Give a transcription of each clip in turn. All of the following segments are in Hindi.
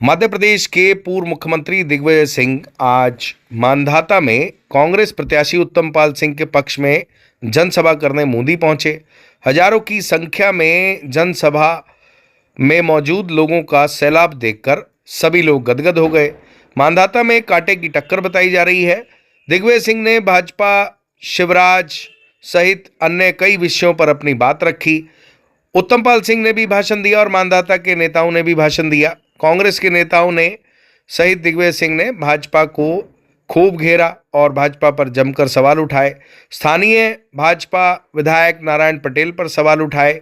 मध्य प्रदेश के पूर्व मुख्यमंत्री दिग्विजय सिंह आज मांधाता में कांग्रेस प्रत्याशी उत्तम पाल सिंह के पक्ष में जनसभा करने मूंदी पहुंचे। हजारों की संख्या में जनसभा में मौजूद लोगों का सैलाब देखकर सभी लोग गदगद हो गए। मांधाता में कांटे की टक्कर बताई जा रही है। दिग्विजय सिंह ने भाजपा, शिवराज सहित अन्य कई विषयों पर अपनी बात रखी। उत्तम पाल सिंह ने भी भाषण दिया और मांधाता के नेताओं ने भी भाषण दिया। कांग्रेस के नेताओं ने सहित दिग्विजय सिंह ने भाजपा को खूब घेरा और भाजपा पर जमकर सवाल उठाए। स्थानीय भाजपा विधायक नारायण पटेल पर सवाल उठाए।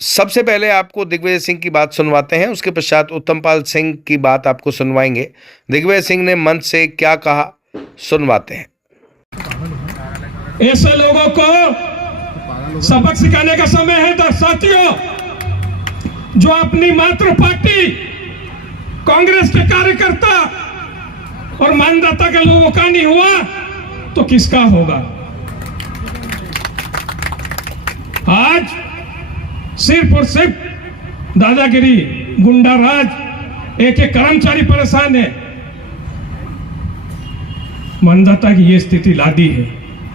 सबसे पहले आपको दिग्विजय सिंह की बात सुनवाते हैं, उसके पश्चात उत्तम पाल सिंह की बात आपको सुनवाएंगे। दिग्विजय सिंह ने मंच से क्या कहा, सुनवाते हैं। ऐसे लोगों को सबक सिखाने का समय है साथियों। जो अपनी मातृ पार्टी कांग्रेस के कार्यकर्ता और मानदाता के लोगों का नहीं हुआ तो किसका होगा? आज सिर्फ और सिर्फ दादागिरी, गुंडा राज, एक कर्मचारी परेशान है। मानदाता की ये स्थिति ला दी है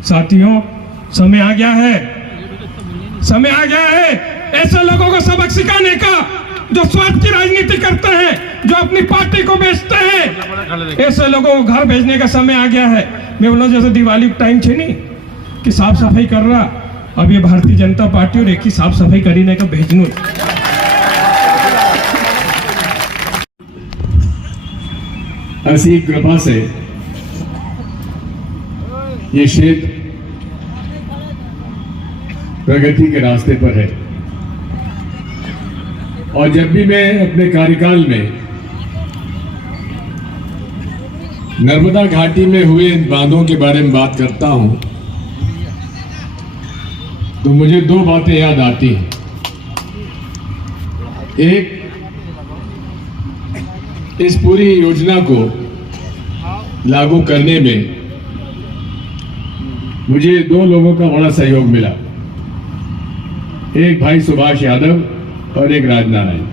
साथियों। समय आ गया है, समय आ गया है ऐसे लोगों को सबक सिखाने का जो स्वार्थ की राजनीति करते हैं, जो अपनी पार्टी को बेचते हैं। ऐसे लोगों को घर भेजने का समय आ गया है। मैं बोला जैसे दिवाली टाइम छे नहीं कि साफ सफाई कर रहा, अब ये भारतीय जनता पार्टी और एक ही साफ सफाई करीने का भेजनू। ऐसी कृपा से ये क्षेत्र प्रगति के रास्ते पर है और जब भी मैं अपने कार्यकाल में नर्मदा घाटी में हुए बांधों के बारे में बात करता हूं तो मुझे दो बातें याद आती हैं। एक, इस पूरी योजना को लागू करने में मुझे दो लोगों का बड़ा सहयोग मिला। एक भाई सुभाष यादव और एक राजनारायण।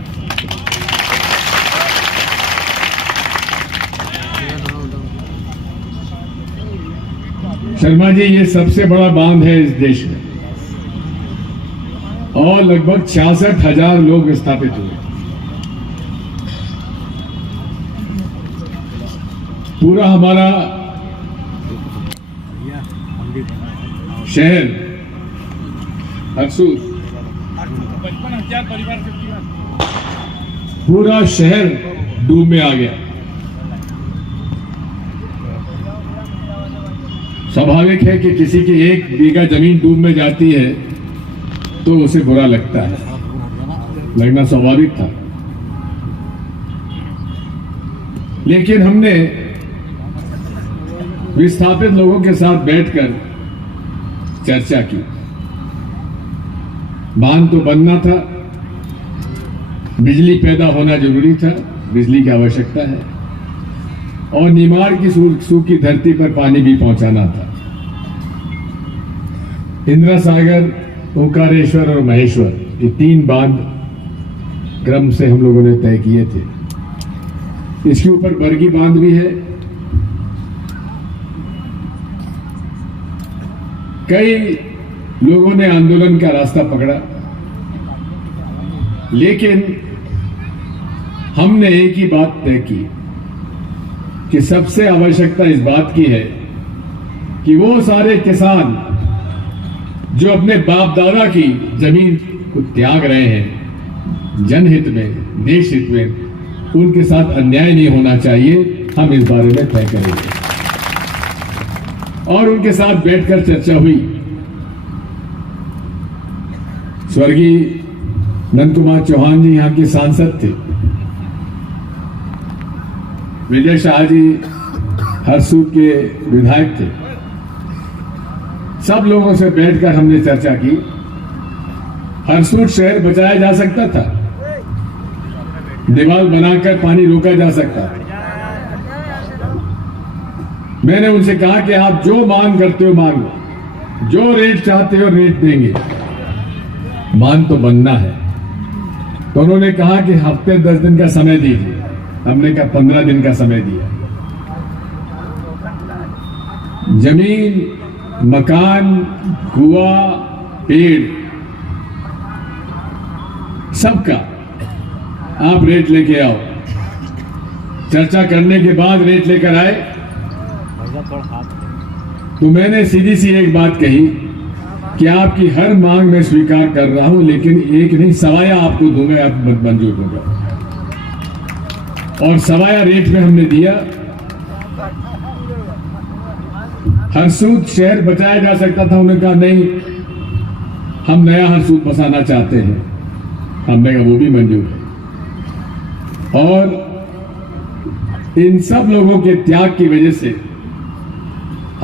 शर्मा जी, ये सबसे बड़ा बांध है इस देश में और लगभग 66,000 लोग विस्थापित हुए। पूरा हमारा शहर हरसूद, पूरा शहर डूब में आ गया। स्वाभाविक है कि किसी की एक बीघा जमीन डूब में जाती है तो उसे बुरा लगता है, लगना स्वाभाविक था। लेकिन हमने विस्थापित लोगों के साथ बैठकर चर्चा की। बांध तो बनना था, बिजली पैदा होना जरूरी था, बिजली की आवश्यकता है और निमाड़ की सूखी धरती पर पानी भी पहुंचाना था। इंदिरा सागर, ओंकारेश्वर और महेश्वर, ये 3 बांध क्रम से हम लोगों ने तय किए थे। इसके ऊपर बरगी बांध भी है। कई लोगों ने आंदोलन का रास्ता पकड़ा, लेकिन हमने एक ही बात तय की कि सबसे आवश्यकता इस बात की है कि वो सारे किसान जो अपने बाप दादा की जमीन को त्याग रहे हैं जनहित में, देश हित में, उनके साथ अन्याय नहीं होना चाहिए। हम इस बारे में तय करेंगे और उनके साथ बैठकर चर्चा हुई। स्वर्गीय नंद कुमार चौहान जी यहाँ के सांसद थे, विजय शाह जी हरसूद के विधायक थे। सब लोगों से बैठकर हमने चर्चा की। हरसूद शहर बचाया जा सकता था, दीवार बनाकर पानी रोका जा सकता था। मैंने उनसे कहा कि आप जो मांग करते हो मांगो, जो रेट चाहते हो रेट देंगे, मान तो बनना है। तो उन्होंने कहा कि हफ्ते 10 दिन का समय दीजिए। हमने कहा 15 दिन का समय दिया। जमीन, मकान, कुआं, पेड़, सबका आप रेट लेके आओ। चर्चा करने के बाद रेट लेकर आए तो मैंने सीधी सी एक बात कही कि आपकी हर मांग मैं स्वीकार कर रहा हूं, लेकिन एक नहीं सवाया आपको दूंगा, आप मंजूर होगा। और सवाया रेट में हमने दिया। हरसूद शहर बचाया जा सकता था, उन्होंने कहा नहीं, हम नया हरसूद बसाना चाहते हैं। हमने कहा वो भी मंजूर है। और इन सब लोगों के त्याग की वजह से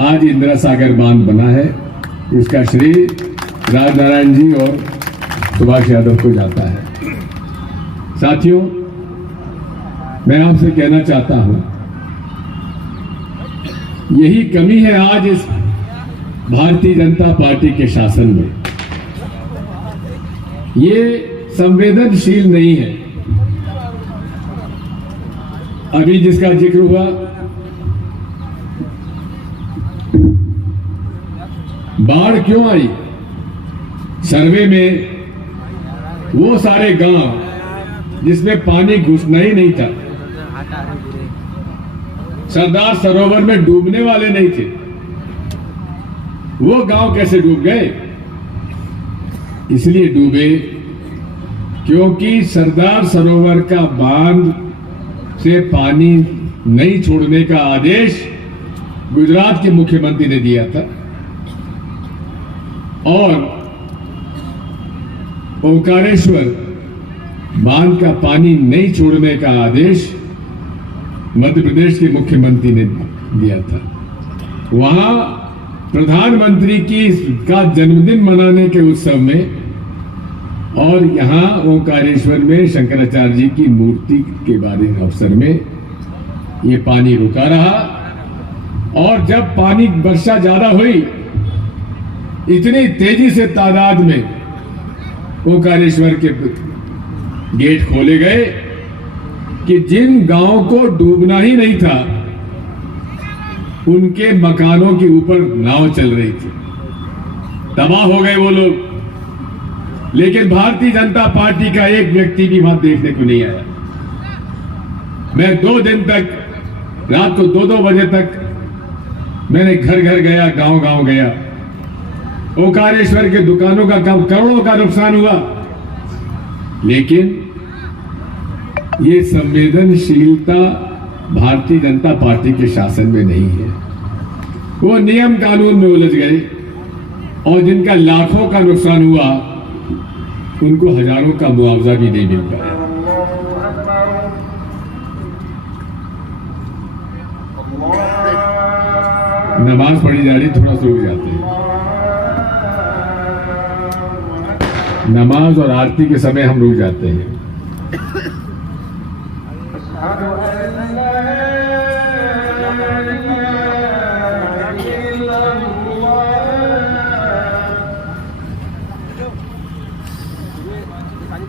आज इंदिरा सागर बांध बना है। इसका श्रेय राजनारायण जी और सुभाष यादव को जाता है। साथियों, मैं आपसे कहना चाहता हूं, यही कमी है आज इस भारतीय जनता पार्टी के शासन में। ये संवेदनशील नहीं है। अभी जिसका जिक्र हुआ, बाढ़ क्यों आई? सर्वे में वो सारे गांव जिसमें पानी घुसना ही नहीं था, सरदार सरोवर में डूबने वाले नहीं थे, वो गांव कैसे डूब गए? इसलिए डूबे क्योंकि सरदार सरोवर का बांध से पानी नहीं छोड़ने का आदेश गुजरात के मुख्यमंत्री ने दिया था और ओंकारेश्वर बांध का पानी नहीं छोड़ने का आदेश मध्य प्रदेश के मुख्यमंत्री ने दिया था। वहां प्रधानमंत्री का जन्मदिन मनाने के उत्सव में और यहां ओंकारेश्वर में शंकराचार्य जी की मूर्ति के बारे में अवसर में ये पानी रुका रहा। और जब पानी वर्षा ज्यादा हुई, इतनी तेजी से तादाद में ओंकारेश्वर के गेट खोले गए कि जिन गांवों को डूबना ही नहीं था, उनके मकानों के ऊपर नाव चल रही थी। तबाह हो गए वो लोग। लेकिन भारतीय जनता पार्टी का एक व्यक्ति भी वहां देखने को नहीं आया। मैं 2 दिन तक, रात को 2-2 बजे तक मैंने घर घर गया, गांव गांव गया। ओंकारेश्वर के दुकानों का करोड़ों का नुकसान हुआ, लेकिन ये संवेदनशीलता भारतीय जनता पार्टी के शासन में नहीं है। वो नियम कानून में उलझ गए और जिनका लाखों का नुकसान हुआ, उनको हजारों का मुआवजा भी नहीं मिल पाया। नमाज पढ़ी जा रही, थोड़ा सा रुक जाते हैं। नमाज और आरती के समय हम रुक जाते हैं।